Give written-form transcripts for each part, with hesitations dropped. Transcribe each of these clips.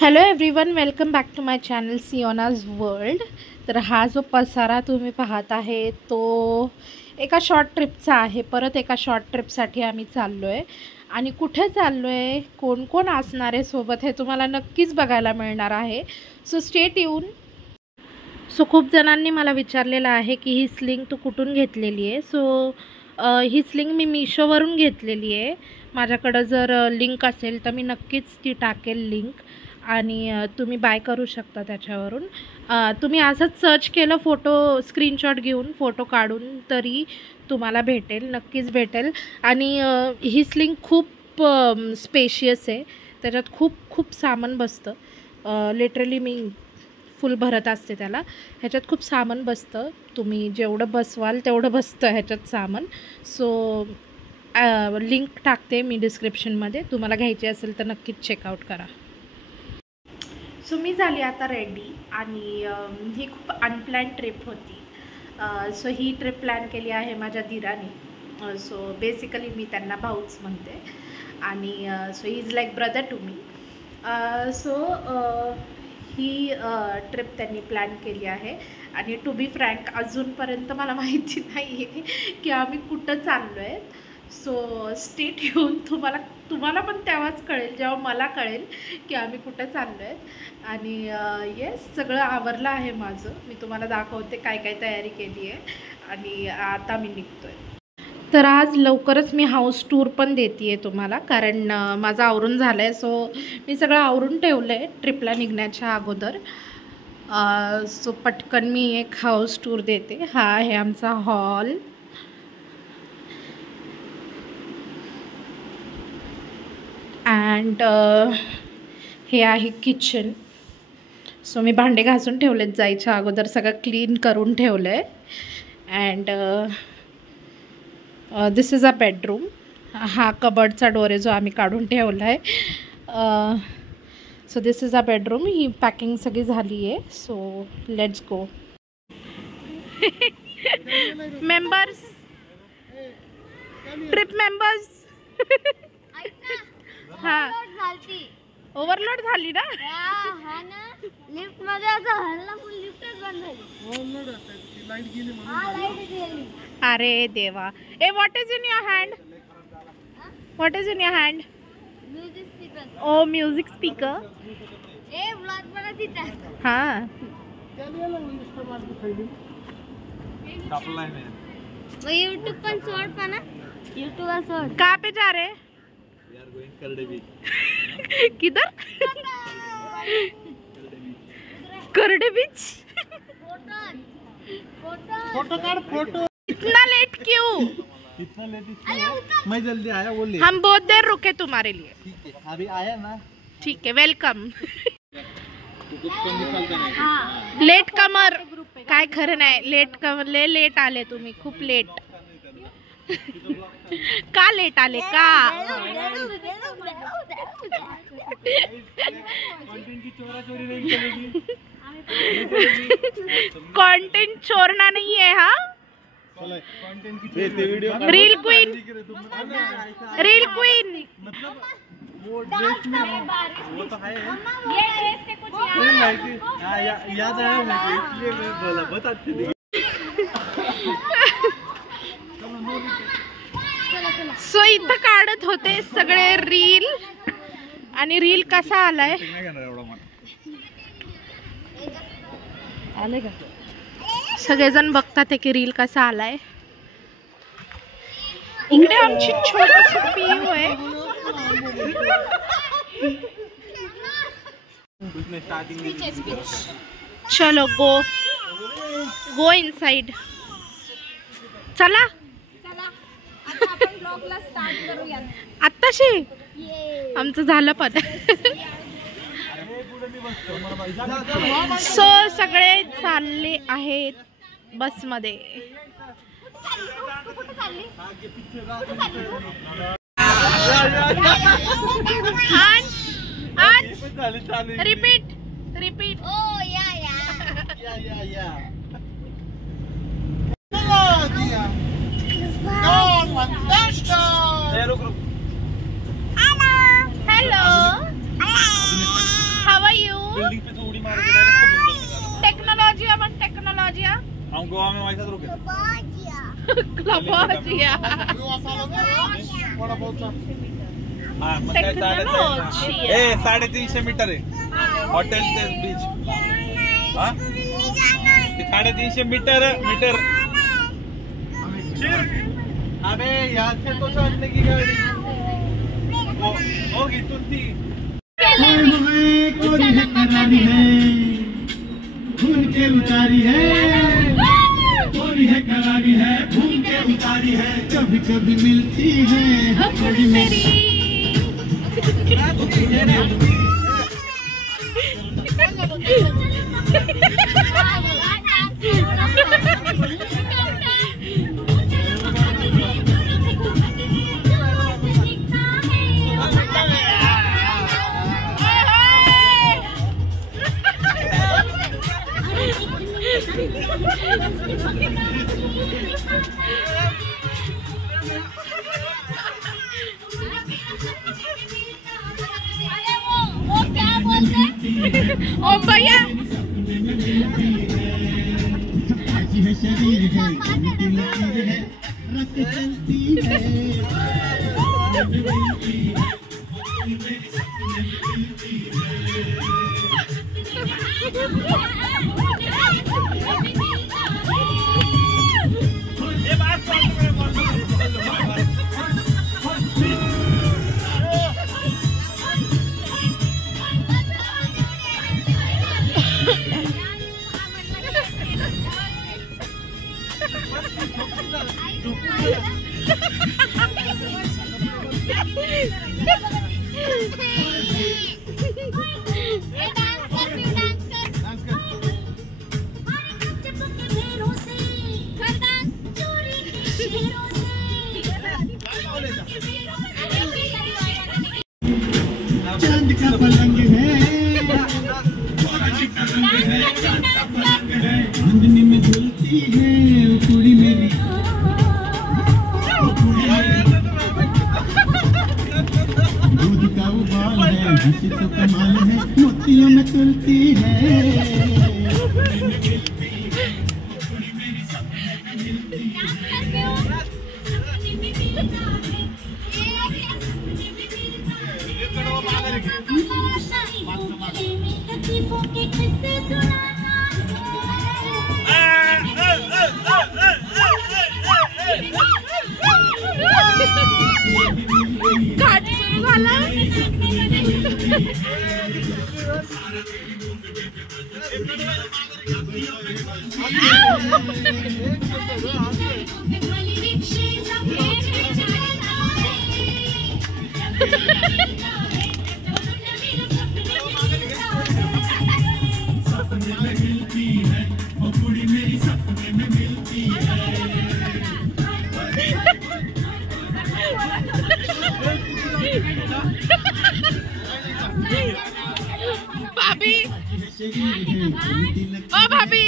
Hello everyone, welcome back to my channel Siona's world. तर हा जो पसारा तुम्ही पाहत आहे तो एका शॉर्ट ट्रिपचा आहे. परत एका शॉर्ट ट्रिपसाठी आम्ही चाललो आहे आणि कुठे चाललो आहे, कोण कोण असणार आहे सोबत हे तुम्हाला नक्कीच बघायला मिळणार आहे. So stay tune. सो खूप जणांनी मला विचारलेलं आहे की ही स्लिंग तू कुठून घेतलेली आहे. सो ही स्लिंग मी मीशोवरून घेतलेली आहे. माझ्याकडं जर लिंक असेल तर मी नक्कीच ती टाकेल लिंक आणि तुम्ही बाय करू शकता त्याच्यावरून. तुम्ही असंच सर्च केलं फोटो स्क्रीनशॉट घेऊन फोटो काढून तरी तुम्हाला भेटेल, नक्कीच भेटेल. आणि ही स्लिंग खूप स्पेशियस आहे. त्याच्यात खूप सामान बसतं. लिटरली मी फुल भरत असते त्याला. ह्याच्यात खूप सामान बसतं. तुम्ही जेवढं बसवाल तेवढं बसतं ह्याच्यात सामान. सो लिंक टाकते मी डिस्क्रिप्शनमध्ये. तुम्हाला घ्यायची असेल तर नक्कीच चेकआउट करा. सो मी झाली आता रेडी आणि ही खूप अनप्लॅन ट्रिप होती. सो ही ट्रिप प्लॅन केली आहे माझ्या दिराने. सो बेसिकली मी त्यांना भाऊच म्हणते आणि so he is like brother to me. So ही ट्रिप त्यांनी प्लॅन केली आहे आणि टू बी फ्रँक अजूनपर्यंत मला माहिती नाही आहे की आम्ही कुठं चाललो आहे. So stay tune. तुम्हाला पण तेव्हाच कळेल जेव्हा मला कळेल की आम्ही कुठं चाललो आहे. आणि येस, सगळं आवरलं आहे माझं. मी तुम्हाला दाखवते काय काय तयारी केली आहे आणि आता मी निघतो आहे. तर आज लवकरच मी हाऊस टूर पण देते आहे तुम्हाला, कारण माझं आवरून झालं आहे. सो मी सगळं आवरून ठेवलं आहे ट्रिपला निघण्याच्या अगोदर. सो पटकन मी एक हाऊस टूर देते. हा आहे आमचा हॉल. अँड हे आहे किचन. सो मी भांडे घासून ठेवलेत जायच्या अगोदर, सगळं क्लीन करून ठेवलं आहे. And this is a bedroom. हा कबर्डचा डोर आहे जो आम्ही काढून ठेवला आहे. So this is a bedroom. ही पॅकिंग सगळी झाली आहे. So let's go. Members, trip members. हां, ओव्हरलोड झाली ना. लिफ्ट मध्ये असं हल्ला पण लिफ्टच बंद झाली. लाईट गेली. अरे देवा. ए, what is in your hand? What is in your hand? Music speaker. Oh, music speaker. ए व्लॉग बनवत आहे. हां, वो यूट्यूब पण सोड पण ना. यूट्यूब सोड. कहाँ पे जा रहे? We are going Karde Beach. किधर? करडे बीच. फोटो काट फोटो. इतना लेट क्यों? इतना लेट इसलिए मैं जल्दी आया बोले. हम बहुत देर रुके तुम्हारे लिए. ठीक है, अभी आया ना. ठीक है, वेलकम. कुछ पण निकालता नाही. लेट कमर काय खरं नाही. लेट कमर, लेट आले तुम्ही, खूप लेट. का लेट आले का? कंटेंट चोरना नहीं है. हाँ, रील क्वीन, रील क्वीन. मतलब वो ड्रेस में वो तो है. ये ड्रेस से कुछ याद आया मुझे, इसलिए मैं बोला बहुत अच्छी थी. सो इथं काढत होते सगळे रील. आणि रील कसा आलाय आले का सगळेजण बघतात की रील कसा आलाय. इकडे आमची छोटीशी पिऊ आहे. चलो गो इनसाइड. चला आत्ताशी आमचं झालं पण. सो सगळे चालले आहेत बसमध्ये. Repeat repeat. ओ या. Hello. How are हम गोवा में वैसा रुके क्लाबाजिया हाँ मग काय 350 मीटर आहे हॉटेल ते बीच हाँ 350 मीटर अबे यहाँ से तो चढ़ने की गाड़ी होगी तुलती कोरी है करारी है भूल के उतारी है कोरी है करारी है भूल के उतारी है कभी कभी मिलती है थोड़ी मेरी ओ भैया है शरीर है रत चलती है चांद का पलंग है चांदनी में झूलती है कुड़ी मेरी दूध का उबाल है हंसी तो कमाल है मोतियों में तुलती है घाट सुरू झाला भाभी ओ भाभी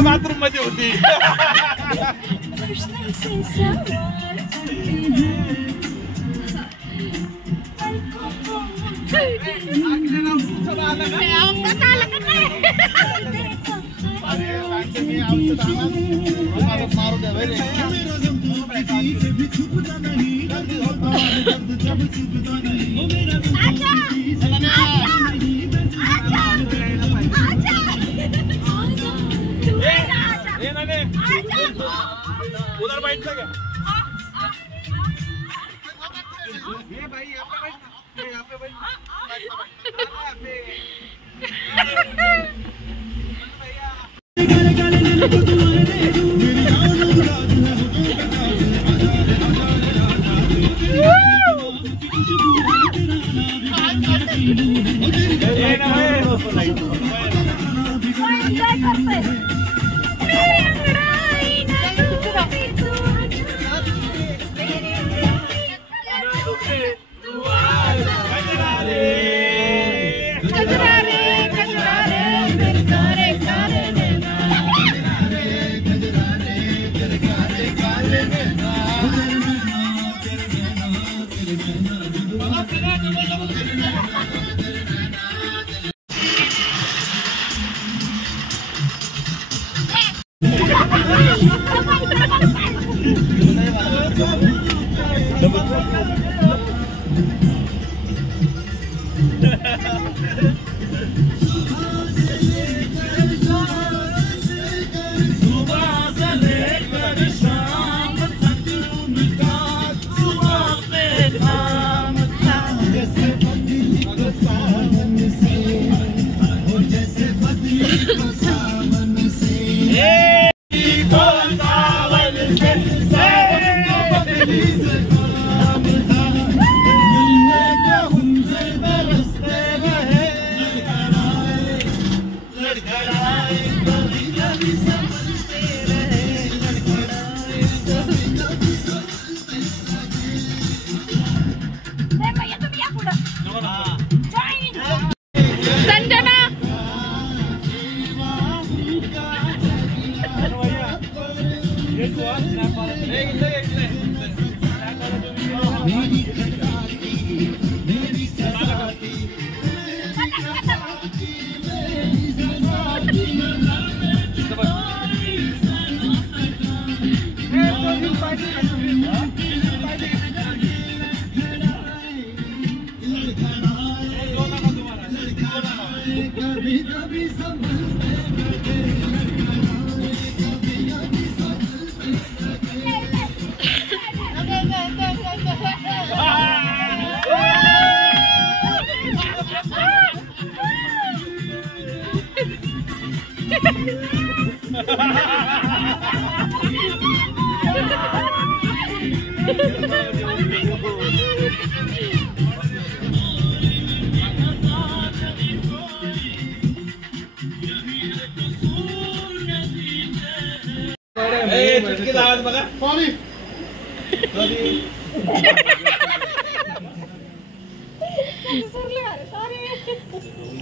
बाथरूम मध्ये होती ये भाई यहाँ पे बैठ, यहाँ पे बैठ।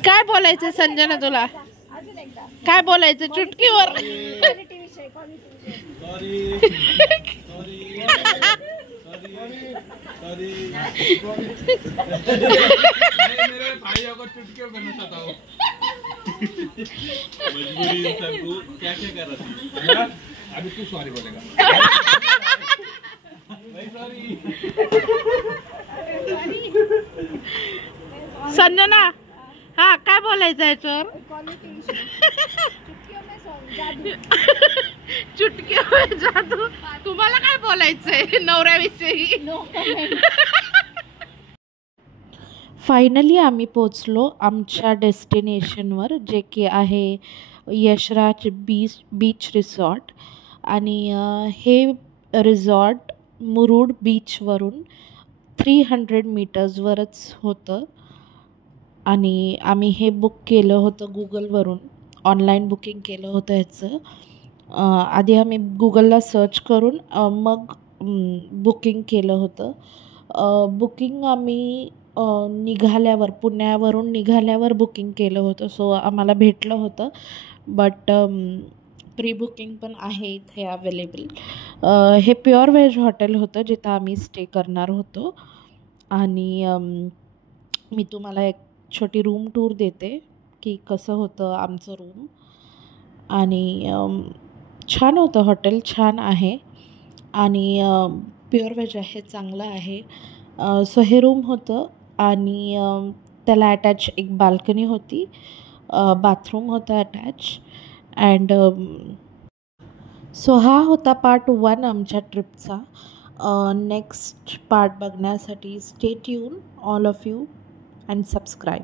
काय बोलायचं संजना तुला? काय बोलायचं चुटकीवर? मेरे भाइयों को चुटकी करना चाहता हूँ। मजबूरी सर, तू क्या क्या कर रहा था? अभी तू सॉरी बोलेगा। सॉरी। संजना हा काय बोलायचं याच्यावर? चुटकीवर जादू. तुम्हाला काय बोलायचंय नवऱ्याविषयी? फायनली आम्ही पोचलो आमच्या डेस्टिनेशनवर, जे की आहे यशराज बीच रिसॉर्ट. आणि हे रिसॉर्ट मुरुड बीचवरून 300 मीटर्सवरच होतं. आणि आम्ही हे बुक केलं होतं गुगलवरून, ऑनलाईन बुकिंग केलं होतं ह्याचं. आधी आम्ही गुगलला सर्च करून मग बुकिंग केलं होतं. बुकिंग आम्ही निघाल्यावर, पुण्यावरून निघाल्यावर बुकिंग केलं होतं. सो आम्हाला भेटलं होतं. बट प्री बुकिंग पण आहे इथे अवेलेबल. हे प्युअर व्हेज हॉटेल होतं जिथं आम्ही स्टे करणार होतो. आणि मी तुम्हाला एक छोटी रूम टूर देते की कसं होतं आमचं रूम. आणि छान होतं हॉटेल, छान आहे. आणि प्युअर व्हेज आहे, चांगलं आहे. सो हे रूम होतं. आणि त्याला अटॅच एक बाल्कनी होती, बाथरूम होतं अटॅच. अँड सो हा होता पार्ट 1 आमच्या ट्रिपचा. नेक्स्ट पार्ट बघण्यासाठी stay tune all of you and subscribe.